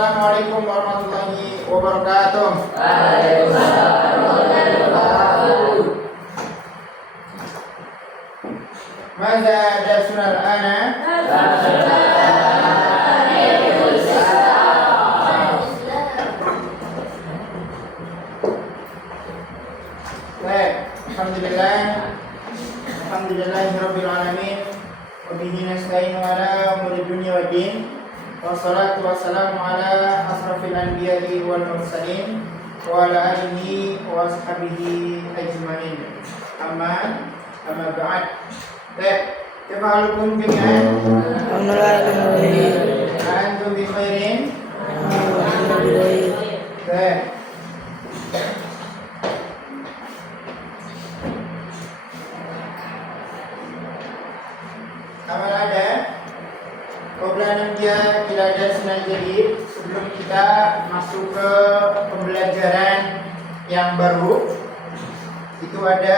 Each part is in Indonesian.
Assalamualaikum warahmatullahi wabarakatuh. Waalaikumsalam warahmatullahi wabarakatuh. Mada darsuna al-ana? Baik, alhamdulillah. Alhamdulillahirabbil alamin. Wa bihi nasta'inu ala umuri dunya waddin. Wassalatu wassalamu ala asrafil anbiya'i wal mursalin wa ala alihi wa ashabihi ajmain. Amma ba'd. Baik, kaifa halukum jami'an? Antum bi khairin? Baik. Amal ada Qobla dia tidak ada senang jadi sebelum kita masuk ke pembelajaran yang baru, itu ada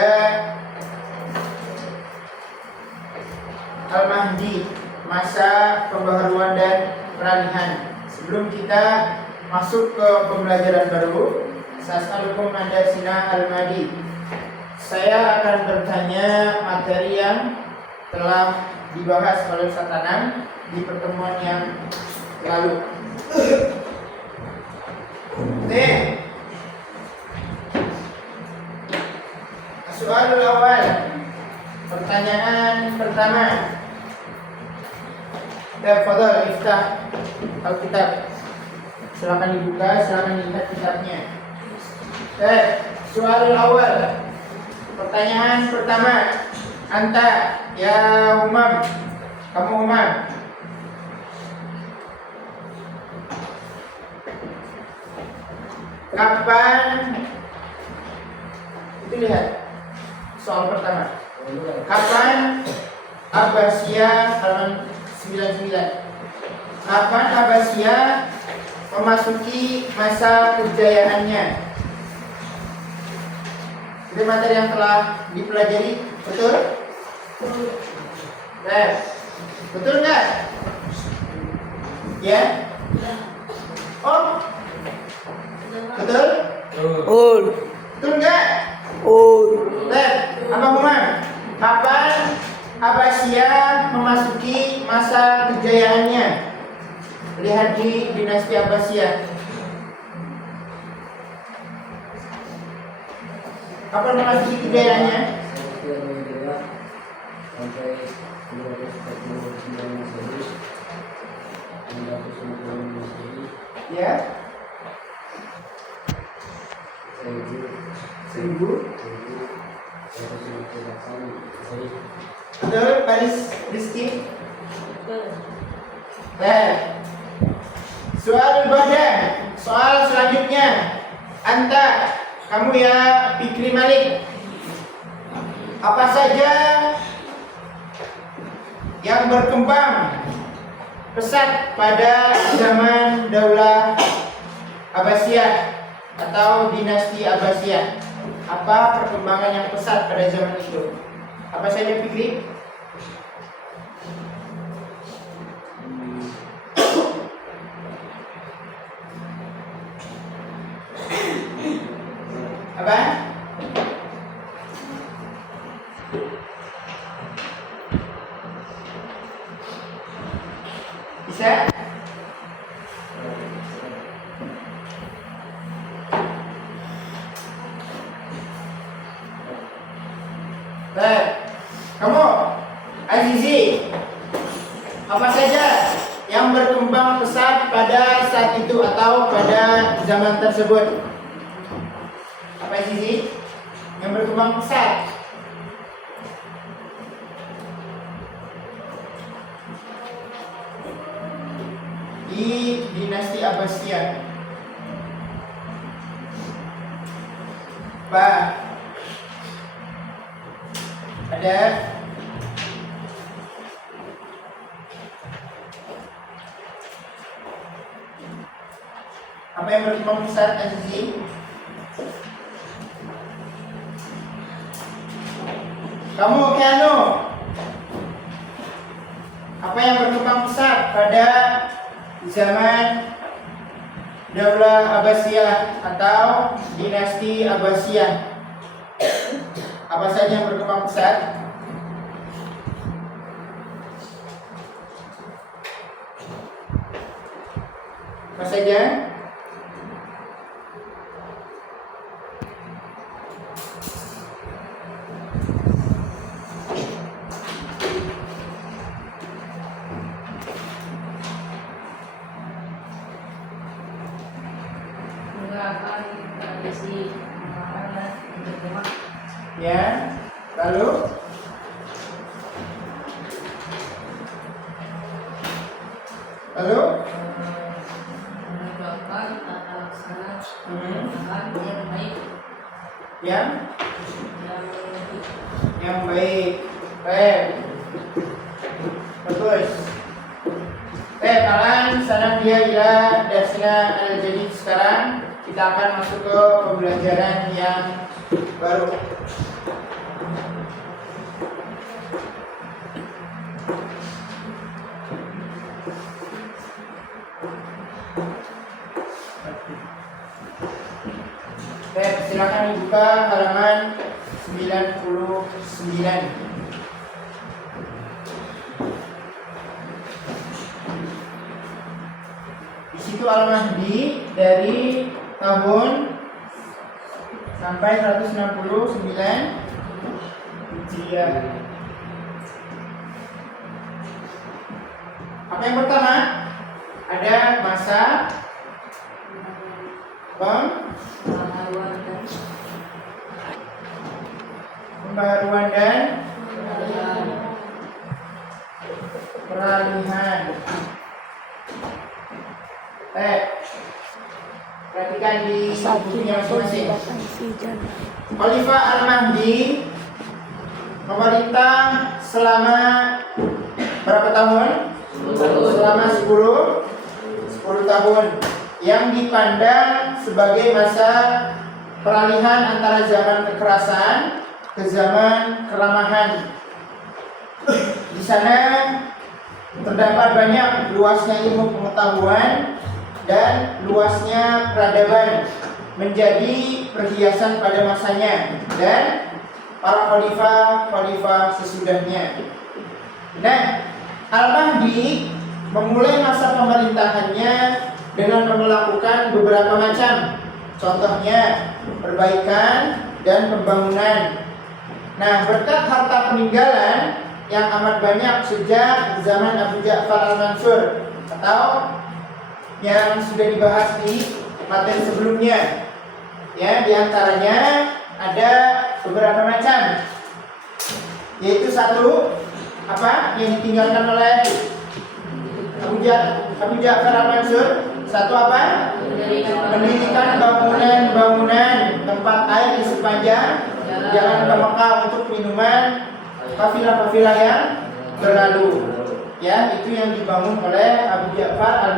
Al-Mahdi, masa pembaharuan dan peralihan. Sebelum kita masuk ke pembelajaran baru, Sas'alukum an darsina Al-Mahdi. Saya akan bertanya materi yang telah dibahas oleh Ustaz Anang di pertemuan yang lalu. Soal awal, pertanyaan pertama. Tafadhal iftah Alkitab. Silakan dibuka, silakan lihat kitabnya. Soal awal. Pertanyaan pertama. Anta ya Umam. Kamu Umam. Kapan? Itu lihat. Soal pertama. Kapan Abbasiyah halaman 99. Kapan Abbasiyah memasuki masa kejayaannya? Itu materi yang telah dipelajari, betul? Betul nggak? Ya? Oh, betul? Betul nggak? Apa Umar? Kapan Abbasiyah memasuki masa kejayaannya? Lihat di dinasti Abbasiyah. Kapan memasuki kejayaannya? Sampai 249 Masehi, 690 Masehi, Ya. 1158 Masehi. Betul, Paris Rizky. Soal ibadah. Soal selanjutnya. Anta, kamu ya Fikri Malik. Apa saja yang berkembang pesat pada zaman Daulah Abbasiyah atau dinasti Abbasiyah? Apa perkembangan yang pesat pada zaman itu? Apa saja Fikri? Apa? Bisa? Baik. Kamu, Azizi, apa saja yang berkembang pesat pada saat itu atau pada zaman tersebut? Apa Azizi? Yang berkembang pesat? Di dinasti Abbasiyah. Pak, ada apa yang berkembang pesat Azizi? Kamu Keanu, apa yang berkembang pesat pada zaman Daulah Abbasiyah atau dinasti Abbasiyah. Apa saja yang berkembang besar? Apa saja? Tradisi makanan berkembang. Ya. Lalu Menegakkan tata laksana Hmm. pemerintahan yang baik yang yang baik. Baik. Bagus. Baik, kalian sana dia ila dasna al-jadid. Sekarang kita akan masuk ke pembelajaran yang baru. Baik, silakan dibuka halaman 99. Di situ Al-Mahdi dari tahun sampai 169 Hijriah. Apa yang pertama? Ada masa pembaharuan dan peralihan. Perhatikan di bukunya masing-masing. Khalifah Al-Mahdi memerintah selama berapa tahun? Selama 10 tahun, yang dipandang sebagai masa peralihan antara zaman kekerasan ke zaman keramahan. Di sana terdapat banyak luasnya ilmu pengetahuan dan luasnya peradaban menjadi perhiasan pada masanya dan para khalifah sesudahnya. Nah, Al-Mahdi memulai masa pemerintahannya dengan melakukan beberapa macam, contohnya perbaikan dan pembangunan. Nah, berkat harta peninggalan yang amat banyak sejak zaman Abu Ja'far Al-Mansur atau yang sudah dibahas di materi sebelumnya, ya, diantaranya ada beberapa macam, yaitu satu, apa yang ditinggalkan oleh Abu Ja'far Al-Mansur? Satu apa? Mendirikan bangunan tempat air di sepanjang jalan ke Mekah untuk minuman kafilah-kafilah yang berlalu. Ya, itu yang dibangun oleh Abu Ja'far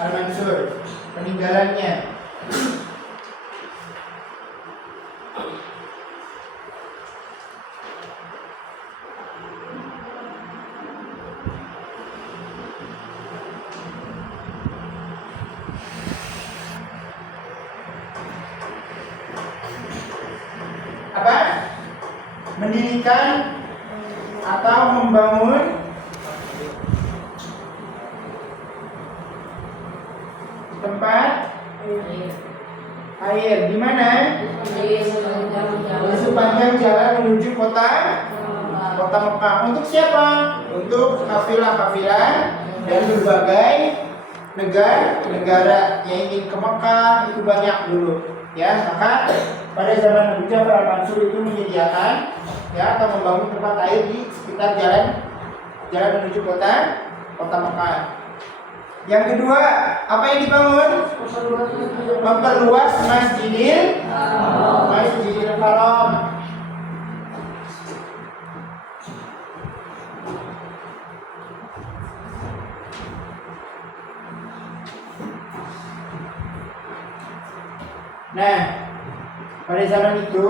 Al-Mansur, peninggalannya. Apa? Mendirikan atau membangun tempat air di mana? Di sepanjang jalan menuju kota Mekah. Untuk siapa? Untuk kafilah-kafilah dan berbagai negara yang ingin ke Mekah, itu banyak dulu. Ya, maka pada zaman Abu Ja'far Al-Mansur itu menyediakan, ya, atau membangun tempat air di sekitar jalan menuju kota Mekah. Yang kedua, apa yang dibangun? Memperluas Masjidil Haram. Nah, pada zaman itu,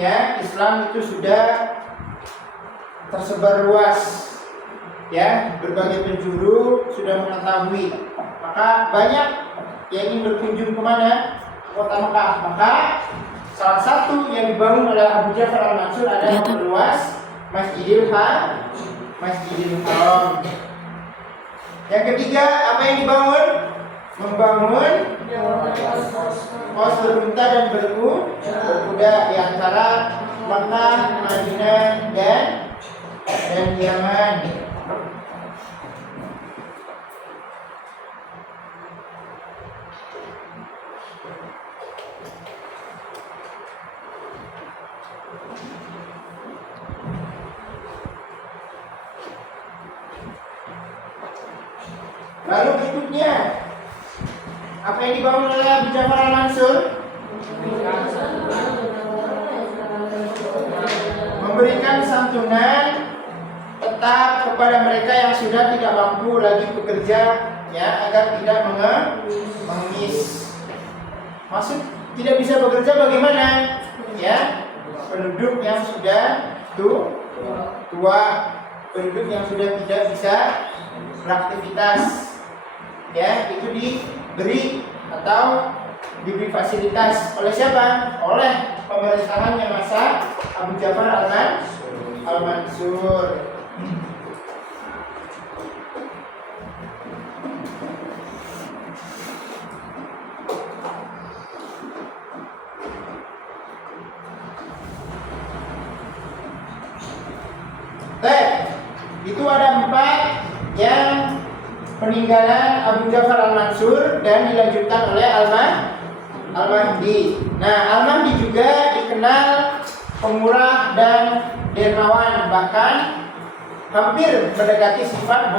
ya, Islam itu sudah tersebar luas, ya, berbagai penjuru sudah mengetahui. Maka banyak yang ingin berkunjung kemana? Kota Mekah. Maka salah satu yang dibangun oleh Abu Ja'far al-Mansur adalah memperluas Masjidil Haram. Yang ketiga, apa yang dibangun? Membangun pos berunta dan berkuda di antara Mekah, Madinah dan Yaman. Lalu berikutnya, apa yang dibangun oleh Abu Ja'far al-Mansur? Memberikan santunan tetap kepada mereka yang sudah tidak mampu lagi bekerja, ya, agar tidak mengemis. Maksud tidak bisa bekerja bagaimana? Ya, penduduk yang sudah tua, penduduk yang sudah tidak bisa beraktivitas, ya, itu diberi atau diberi fasilitas oleh siapa? Oleh pemerintahannya masa Abu Ja'far al-Mansur. Itu ada 4 yang peninggalan Abu Ja'far al-Mansur dan dilanjutkan oleh Al-Mahdi. Nah, Al-Mahdi juga dikenal pemurah dan dermawan, bahkan hampir mendekati sifat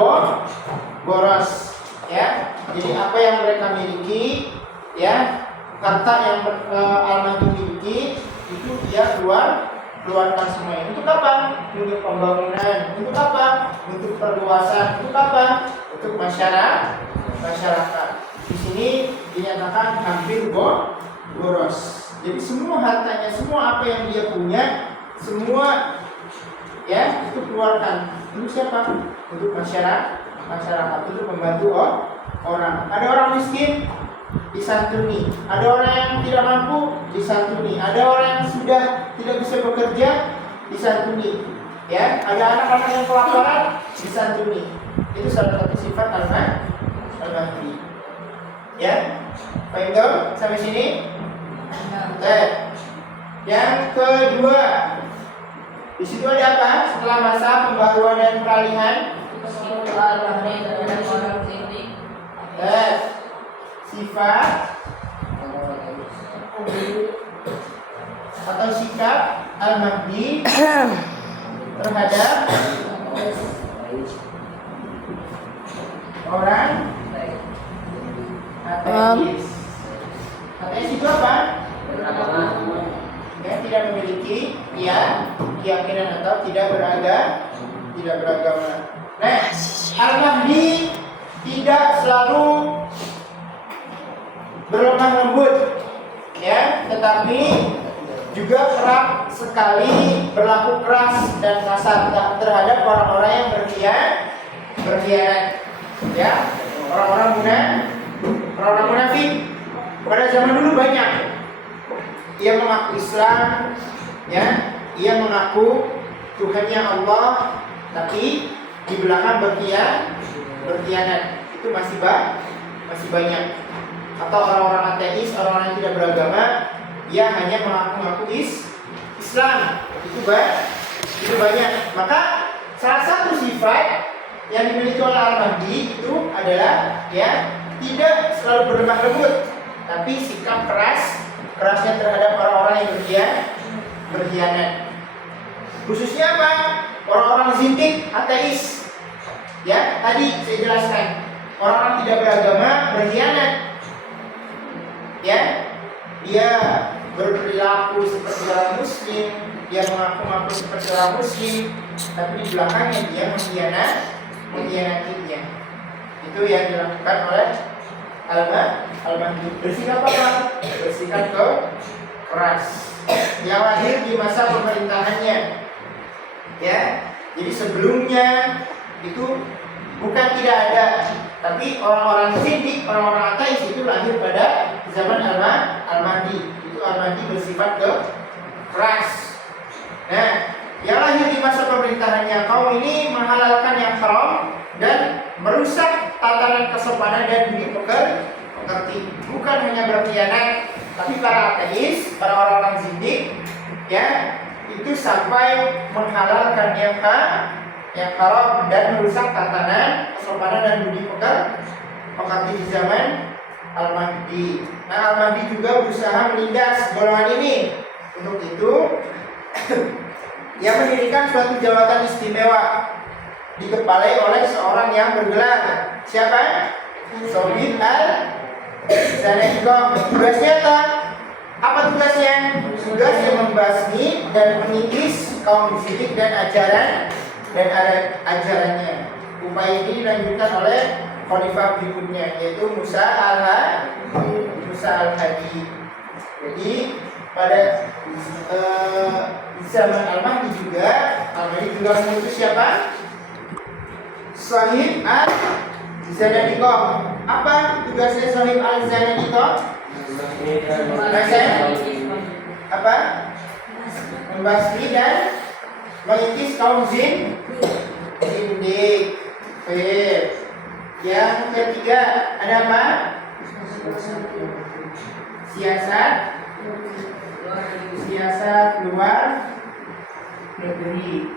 boros, ya. Jadi apa yang mereka miliki, ya, harta yang Al-Mahdi miliki itu dia keluarkan semuanya. Untuk apa? Untuk pembangunan. Untuk apa? Untuk perluasan. Untuk apa? Untuk masyarakat. Di sini dinyatakan hampir boros. Jadi semua hartanya, semua apa yang dia punya, semua, ya, itu keluarkan. Untuk siapa? Untuk masyarakat. Untuk membantu orang. Ada orang miskin, disantuni. Ada orang yang tidak mampu, disantuni. Ada orang yang sudah tidak bisa bekerja, disantuni. Ya, ada anak-anak yang kelaparan, disantuni. Itu salah satu sifat Al-Mahdi. Ya, paham dong sampai sini? Yang kedua, di situ ada apa? Setelah masa pembaruan dan peralihan, sifat atau sikap Al-Mahdi terhadap orang ateis. Ateis itu apa? Yang tidak memiliki keyakinan atau tidak beragama. Nah, Al-Mahdi tidak selalu berlemah lembut, ya, tetapi juga kerap sekali berlaku keras dan kasar terhadap orang-orang yang berkhianat, ya, orang-orang munafik. Pada zaman dulu banyak ia mengaku Islam, ya, ia mengaku Tuhannya Allah, tapi di belakang berkhianat. Itu masih banyak. Atau orang-orang ateis, orang-orang yang tidak beragama, ia hanya mengaku Islam. Itu banyak. Maka salah satu sifat yang dimiliki oleh Al-Mahdi itu adalah, ya, tidak selalu berlemah lembut, tapi sikap kerasnya terhadap orang-orang yang berkhianat. Khususnya apa? Orang-orang zindik, ateis. Ya, tadi saya jelaskan. Orang-orang tidak beragama, berkhianat. Ya, dia berperilaku seperti orang muslim, dia mengaku-ngaku seperti orang muslim, tapi di belakangnya dia mengkhianatinya. Itu yang dilakukan oleh Al-Mahdi. Bersikap apa? Bersikap keras. Yang lahir di masa pemerintahannya. Ya, jadi sebelumnya itu bukan tidak ada Tapi orang-orang Zindik, orang-orang ateis itu lahir pada zaman Al-Mahdi. Itu Al-Mahdi bersifat keras. Nah, yang lahir di masa pemerintahannya kaum ini menghalalkan yang haram dan merusak tatanan kesopanan dan budi pekerti. Bukan hanya berkhianat, tapi para ateis, para orang-orang Zindik, ya, itu sampai menghalalkan yang haram dan merusak tatanan kesopanan dan budi pekerti di zaman Al-Mahdi. Nah, Al-Mahdi juga berusaha menindas golongan ini. Untuk itu ia mendirikan suatu jabatan istimewa dikepalai oleh seorang yang bergelar siapa? Sohib al-Zanadiqah. Tugasnya apa tugasnya? Tugas yang membasmi dan mengikis kaum Zindik dan ajarannya. Upaya ini dilanjutkan oleh khalifah berikutnya, yaitu Musa al-Hadi. Jadi pada zaman Al-Mahdi juga mengutus siapa? Sohib al-Zanadiqah. Apa tugasnya Sohib al-Zanadiqah? Apa? Membasmi dan mengikis kaum Zindik. Yang ketiga ada apa? Siasat luar negeri.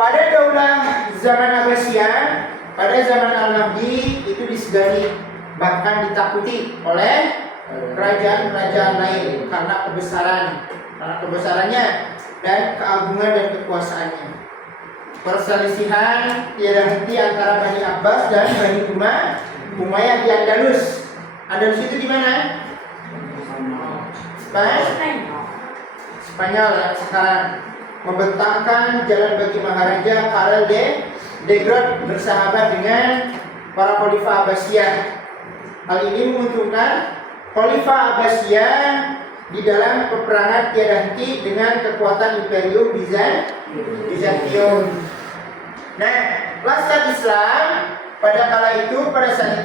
Pada daulah zaman Abbasiyah, pada zaman Al-Mahdi itu disegani, bahkan ditakuti oleh kerajaan-kerajaan lain karena kebesarannya dan keagungan dan kekuasaannya. Perselisihan tiada henti antara Bani Abbas dan Bani Umayyah di Andalus. Andalus itu di mana? Spanyol ya sekarang. Membentangkan jalan bagi Maharaja Karel de Groot bersahabat dengan para khalifah Abbasiyah. Hal ini menguntungkan khalifah Abbasiyah di dalam peperangan tiada henti dengan kekuatan Imperium Bizantium. Nah, laskar Islam pada saat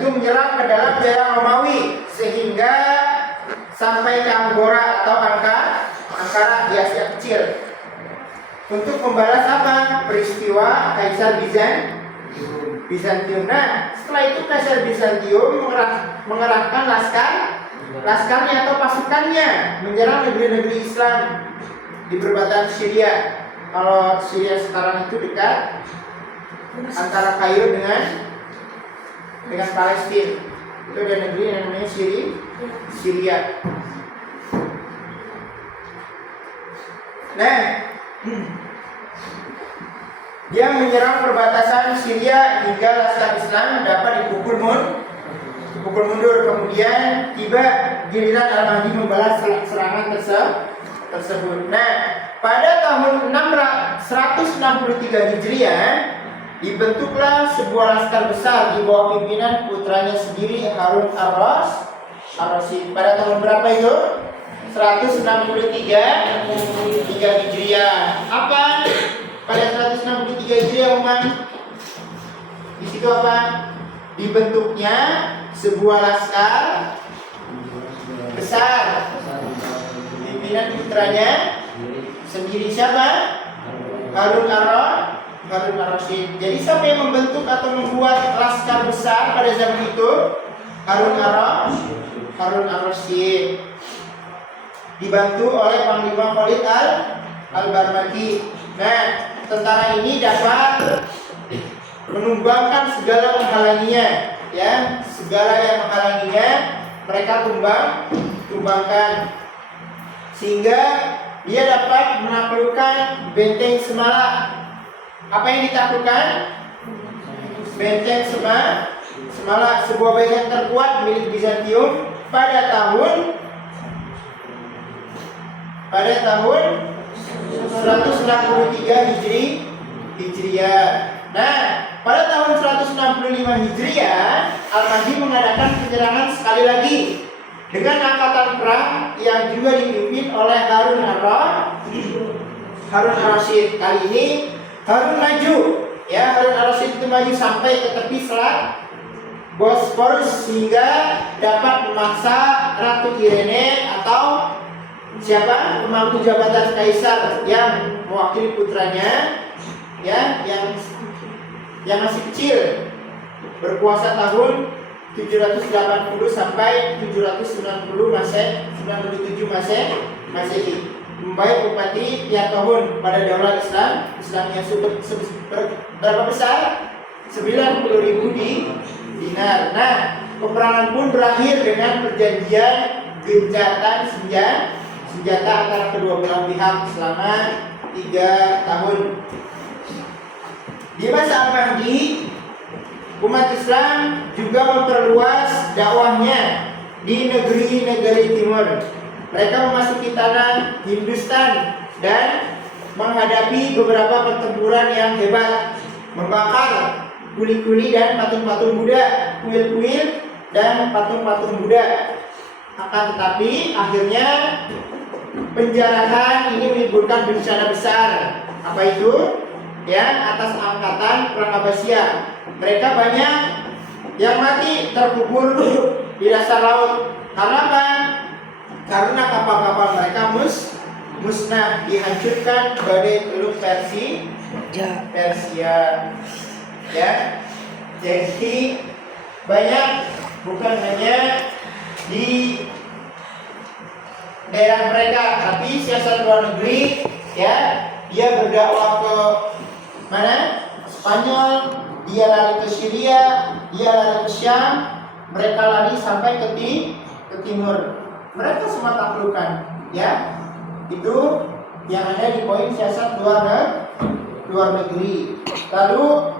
itu menyerang ke dalam daerah Romawi sehingga sampai ke Anggora atau Ankara di Asia Kecil. Untuk membalas apa? Peristiwa Kaisar Bizantium. Nah, setelah itu Kaisar Bizantium mengerahkan laskarnya atau pasukannya menyerang negeri-negeri Islam di perbatasan Syria. Kalau Syria sekarang itu dekat antara Kairo dengan Palestina. Itu ada negeri yang namanya Syria. Nah, dia menyerang perbatasan Syria hingga laskar Islam dapat dipukul mundur. Kemudian tiba giliran Al-Mahdi membalas serangan tersebut. Nah, pada tahun 163 Hijriah dibentuklah sebuah laskar besar di bawah pimpinan putranya sendiri Harun ar-Rasyid. Pada tahun berapa itu? 163 Hijriah. Apa? Pada 163 Hijriah di situ apa? Dibentuknya sebuah laskar besar. Pimpinan putranya sendiri siapa? Harun ar-Rasyid. Jadi siapa yang membentuk atau membuat laskar besar pada zaman itu? Harun ar-Rasyid. Dibantu oleh Panglima Khalid al-Barmaki. Nah, tentara ini dapat menumbangkan segala menghalanginya, ya, segala yang menghalanginya mereka tumbangkan, sehingga dia dapat menaklukkan benteng Semala. Apa yang ditaklukkan? Benteng Semala, sebuah benteng terkuat milik Bizantium pada tahun 163 Hijriah. Nah, pada tahun 165 Hijriah, Al-Mahdi mengadakan penyerangan sekali lagi dengan angkatan perang yang juga dipimpin oleh Harun ar-Rasyid. Kali ini Harun maju, ya Harun ar-Rasyid itu maju sampai ke tepi selat Bosporus sehingga dapat memaksa Ratu Irene atau siapa pemangku jabatan kaisar yang mewakili putranya, ya yang masih kecil, berkuasa tahun 780 sampai 790 97 Masehi. Membayar upati tiap tahun pada daulah Islamnya berapa besar? 90.000 dinar. Nah, peperangan pun berakhir dengan perjanjian gencatan senjata antara kedua belah pihak selama 3 tahun. Di masa Al-Mahdi, umat Islam juga memperluas dakwahnya di negeri-negeri timur. Mereka memasuki tanah Hindustan dan menghadapi beberapa pertempuran yang hebat, membakar kuli-kuli dan patung-patung Buddha, kuil-kuil dan patung-patung Buddha. Akan tetapi akhirnya penjarahan ini menimbulkan bencana besar. Apa itu? Ya, atas angkatan perang Abbasiyah. Mereka banyak yang mati terkubur di dasar laut. Karena apa? Karena kapal-kapal mereka musnah, dihancurkan badai Teluk Persia. Ya, jadi banyak, bukan hanya di daerah mereka, tapi siasat luar negeri, ya, dia berdakwah ke mana? Spanyol, dia lari ke Syria, dia lari ke Syam, mereka lari sampai ke timur. Mereka semua taklukkan, ya. Itu yang ada di poin siasat luar negeri. Lalu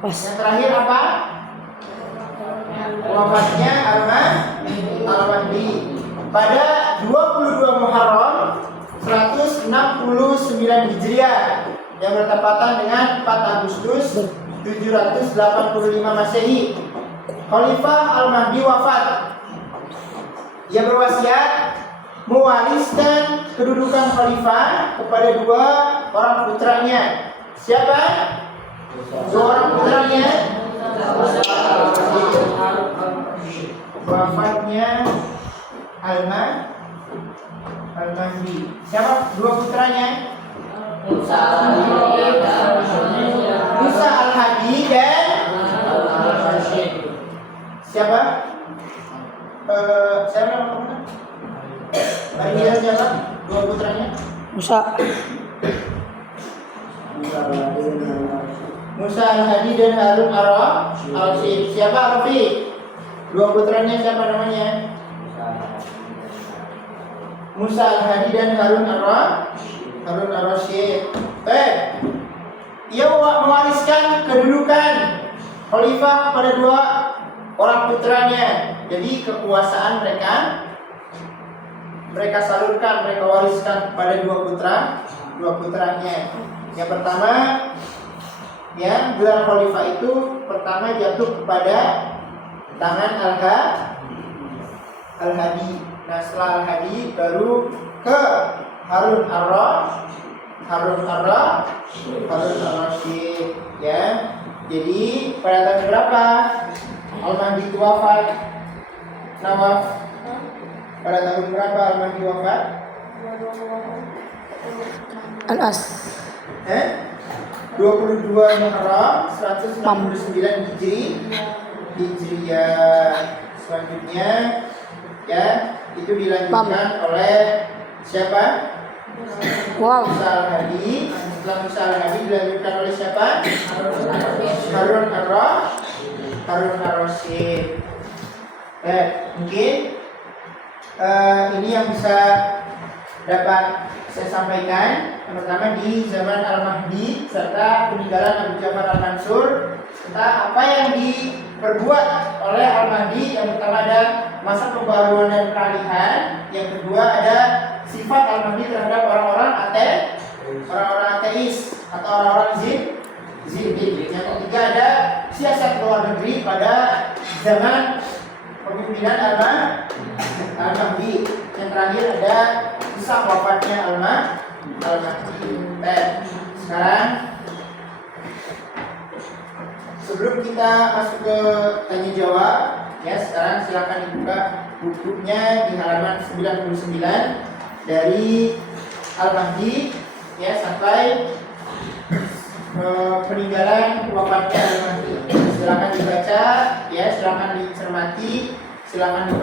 yang terakhir apa? Wafatnya Al-Mahdi pada 22 Muharram 169 Hijriah yang bertepatan dengan 4 Agustus 785 Masehi. Khalifah Al-Mahdi wafat. Ia berwasiat mewariskan kedudukan khalifah kepada 2 orang putranya. Siapa? 2 orang putranya. Wafatnya Al-Mahdi. Siapa 2 putranya? Musa Al-Hadi dan siapa? Siapa namanya? Panggilan siapa? 2 putranya? Musa Al-Hadi dan Harun ar-Rasyid. Siapa Rafi? 2 putranya siapa namanya? Musa Al-Hadi dan Harun ar-Rasyid. Ia mewariskan kedudukan khalifah kepada 2 orang putranya. Jadi kekuasaan mereka salurkan, mereka wariskan kepada 2 putranya. Yang pertama, ya, gelar khalifah itu pertama jatuh kepada tangan Al-Hadi. Nah, setelah Al-Hadi baru ke Harun ar-Rasyid, ya. Jadi pada tahun berapa Al-Mahdi itu wafat? Pada tahun berapa Al-Mahdi wafat? Al-As 22 Muharram 169 Hijriah. Selanjutnya, ya, itu dilanjutkan oleh siapa? Wow. Musa Al-Hadi. Setelah Musa Al-Hadi dilanjutkan oleh siapa? Harun ar-Rasyid. Mungkin ini yang bisa dapat saya sampaikan. Yang pertama, di zaman Al-Mahdi serta peninggalan Abu Ja'far Al-Mansur, tentang apa yang diperbuat oleh Al-Mahdi. Yang pertama ada masa pembaruan dan peralihan. Yang kedua ada sifat Al-Mahdi terhadap orang-orang ateis atau orang-orang zindik. Yang ketiga ada siasat luar negeri pada zaman kepemimpinan Al-Mahdi. Yang terakhir ada kisah wafatnya Al-Mahdi. Sekarang sebelum kita masuk ke tanya jawab, ya sekarang silakan dibuka bukunya di halaman 99 dari Al-Mahdi ya sampai peninggalan wafatnya Al-Mahdi. Silakan dibaca, ya silakan dicermati, silakan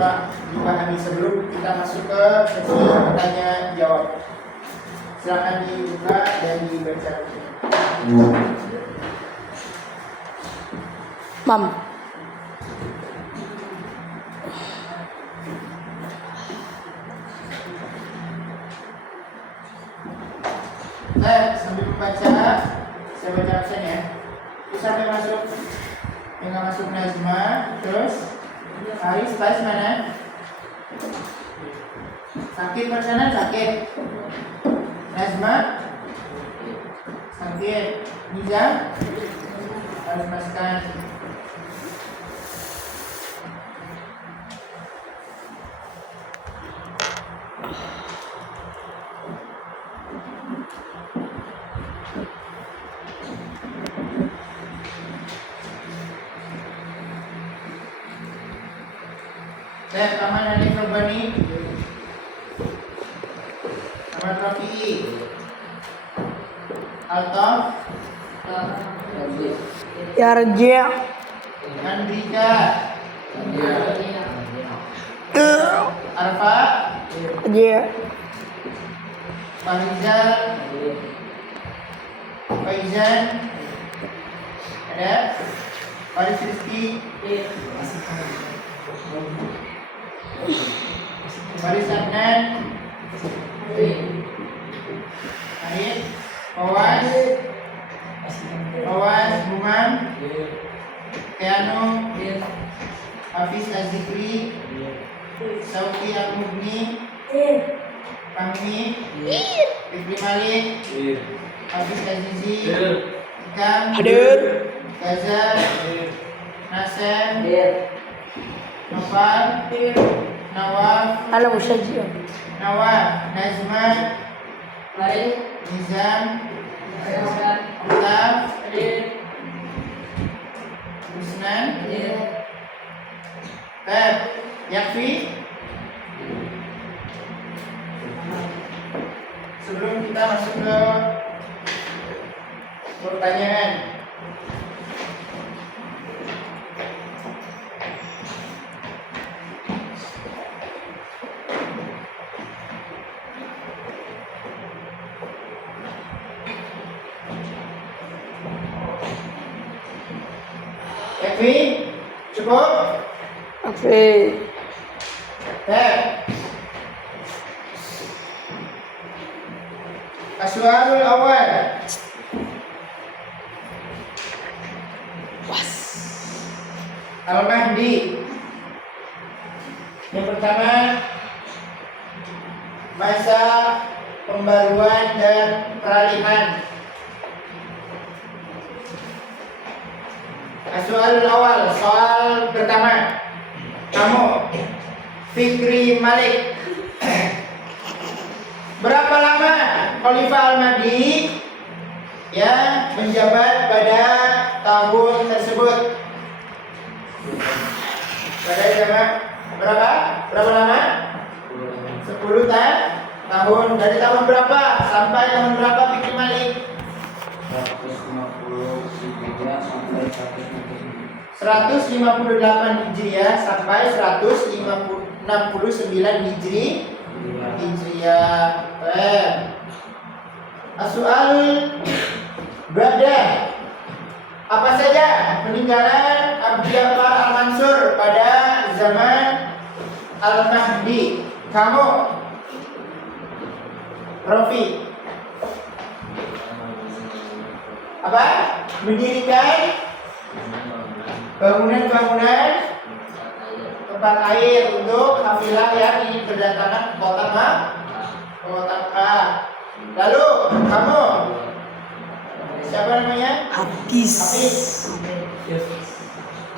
dipahami sebelum kita masuk ke sesi tanya jawab. Silakan dibuka dan dibaca. Mam. Sambil membaca, saya baca absen ya. Terus sampai masuk, yang nggak masuk Nazma, terus Haris, Faiz mana? Sakit persenan sakit. Nazma sakit. Nizam harus masukkan. Dan Taman Hanif Rabbani, Ahmad Rafi'i, Altaf, Yarji. Andrika, Arfa, Yarji. Farizal, Faizan, ada Faris Rizki, Faris Adnan, Arif, Fawas, Bumam, Keanu, Hafiz Azikri, Sauki Al-Mubni, Fahmi, Fikri Malik, Hafiz Azizi, Ikam, Hadir. Gaza, Nasem, Nofal, Nawaf, Ana musajjil. Nawaf, Nazma, Nizam, Altaf, Husnan, Tab, Yakfi. Sebelum kita masuk ke pertanyaan, Yakfi, cukup? Oke. Tab. Aswarul awal. Al-Mahdi. Yang pertama, masa pembaruan dan peralihan. Aswarul awal, soal pertama. Kamu Fikri Malik. Berapa lama Khalifah Al-Mahdi ya menjabat pada tahun tersebut? Pada zaman berapa? Berapa lama? 10 tahun. Dari tahun berapa sampai tahun berapa Fikri Malik? 158 Hijriah sampai 169 Hijriah. Soal berada apa saja peninggalan Abu Ja'far Al-Mansur pada zaman Al-Mahdi? Kamu Rofi apa? Mendirikan bangunan-bangunan tempat air untuk kafilah yang ingin berdatangan ke kota Makkah. Lalu kamu siapa namanya? Hafiz.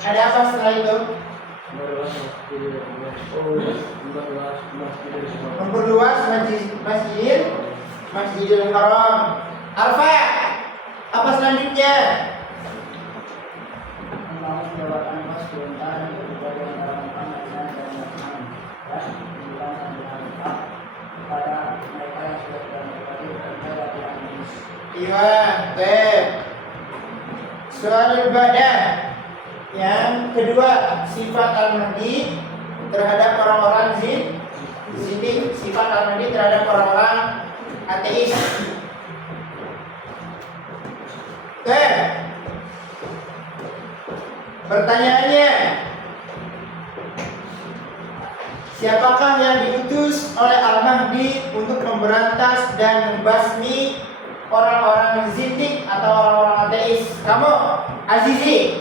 Ada apa setelah itu? Memperluas Masjidil Haram. Arfa, apa selanjutnya? Iya, baik. Soal ibadah yang kedua, sifat al-mahdi terhadap orang-orang zindik, sifat al-mahdi terhadap orang-orang ateis. Oke. Pertanyaannya, siapakah yang diutus oleh Al-Mahdi untuk memberantas dan membasmi orang-orang zindik atau orang-orang ateis? Kamu, Azizi,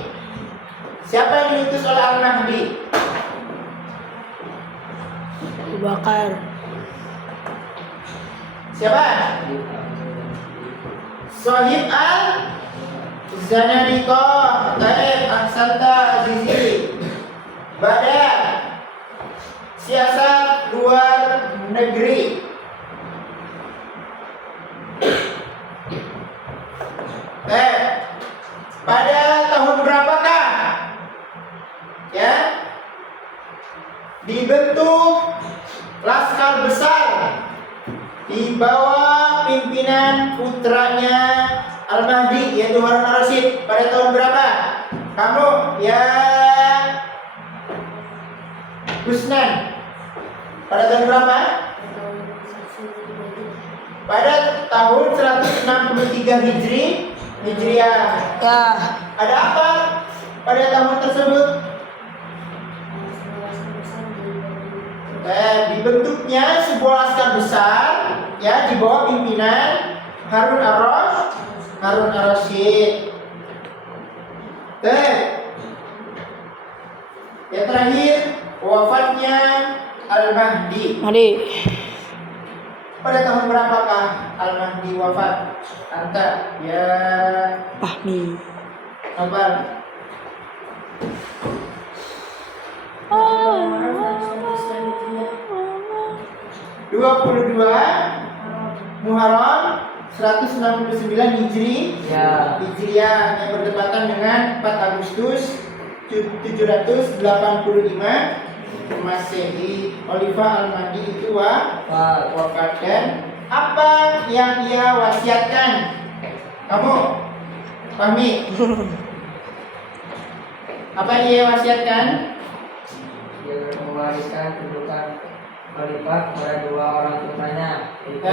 siapa yang diutus oleh Al-Mahdi? Abu Bakar. Siapa? Sohib al-Zanadiqah. Taib, Ahsanta Azizi. Bada siasat luar negeri. Pada tahun berapakah ya dibentuk Laskar Besar di bawah pimpinan putranya Al-Mahdi yaitu Harun ar-Rasyid? Pada tahun berapa? Kamu ya Husnan, pada tahun berapa? Pada tahun 163 Hijriah. Ya. Ada apa pada tahun tersebut? Dibentuknya sebuah laskar besar ya di bawah pimpinan Harun ar-Rasyid. Yang terakhir, wafatnya Al-Mahdi. Mahdi. Pada tahun berapakah Al-Mahdi wafat? Anta ya Fahmi. Abal. Dua 22 Muharram 169 Ya. Hijriah yang bertepatan dengan 4 Agustus 785 Masehi. Khalifah Al-Mahdi itu wafat. Dan apa yang ia wasiatkan? Kamu Fahmi, apa yang ia wasiatkan? Dia mewariskan kedudukan khalifah kepada dua orang putranya, yaitu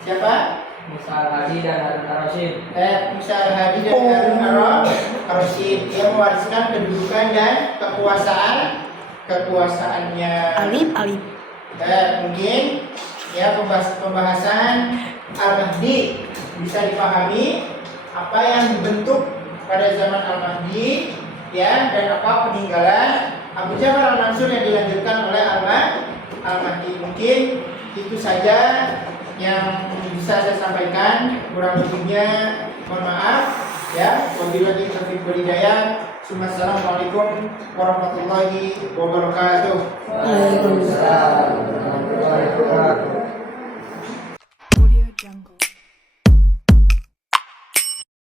Siapa? Musa al-Hadi dan Harun ar-Rasyid. Musa al-Hadi dan Harun ar-Rasyid. Dia mewariskan kedudukan dan kekuasaannya. Alif. Mungkin ya pembahasan Al-Mahdi bisa dipahami apa yang dibentuk pada zaman Al-Mahdi ya, dan apa peninggalan Abu Ja'far al-Mansur yang dilanjutkan oleh Al-Mahdi. Mungkin itu saja yang bisa saya sampaikan, kurang lebihnya mohon maaf ya. Wabillahi taufiq wal hidayah. Assalamualaikum warahmatullahi wabarakatuh. Waalaikumsalam.